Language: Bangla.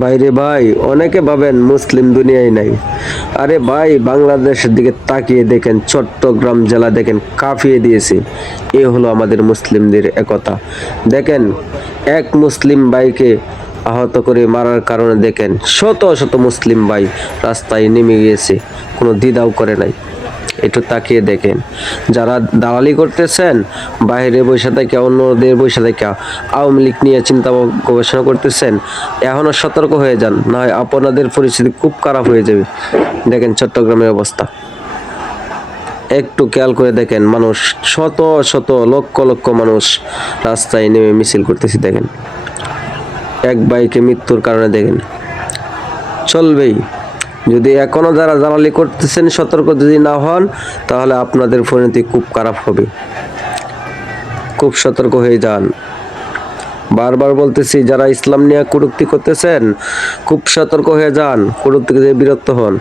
ভাইরে ভাই, অনেকে ভাবেন মুসলিম দুনিয়ায় নাই। আরে ভাই, বাংলাদেশের দিকে তাকিয়ে দেখেন, চট্টগ্রাম জেলা দেখেন কাঁপিয়ে দিয়েছে। এ হলো আমাদের মুসলিমদের একতা। দেখেন, এক মুসলিম ভাইকে আহত করে মারার কারণে দেখেন শত শত মুসলিম ভাই রাস্তায় নেমে গিয়েছে, কোনো দ্বিধাও করে নাই। একটু তাকিয়ে দেখেন, যারা দালালি করতেছেন বাইরে বসে থেকে, অন্যদের বসে থেকে আওয়ামী লীগ নিয়ে চিন্তা গবেষণা করতেছেন, এখনো সতর্ক হয়ে যান, না হয় আপনাদের পরিস্থিতি খুব খারাপ হয়ে যাবে। দেখেন চট্টগ্রামের অবস্থা, একটু খেয়াল করে দেখেন, মানুষ শত শত লক্ষ লক্ষ মানুষ রাস্তায় নেমে মিছিল করতেছে। দেখেন এক বাইকে মৃত্যুর কারণে দেখেন চলবেই। যদি এখনো যারা জ্বালালি করতেছেন সতর্ক যদি না হন, তাহলে আপনাদের পরিণতি খুব খারাপ হবে। খুব সতর্ক হয়ে যান। বারবার বলতেছি, যারা ইসলাম নিয়ে কটূক্তি করতেছেন খুব সতর্ক হয়ে যান, কটূক্তি থেকে বিরত হন।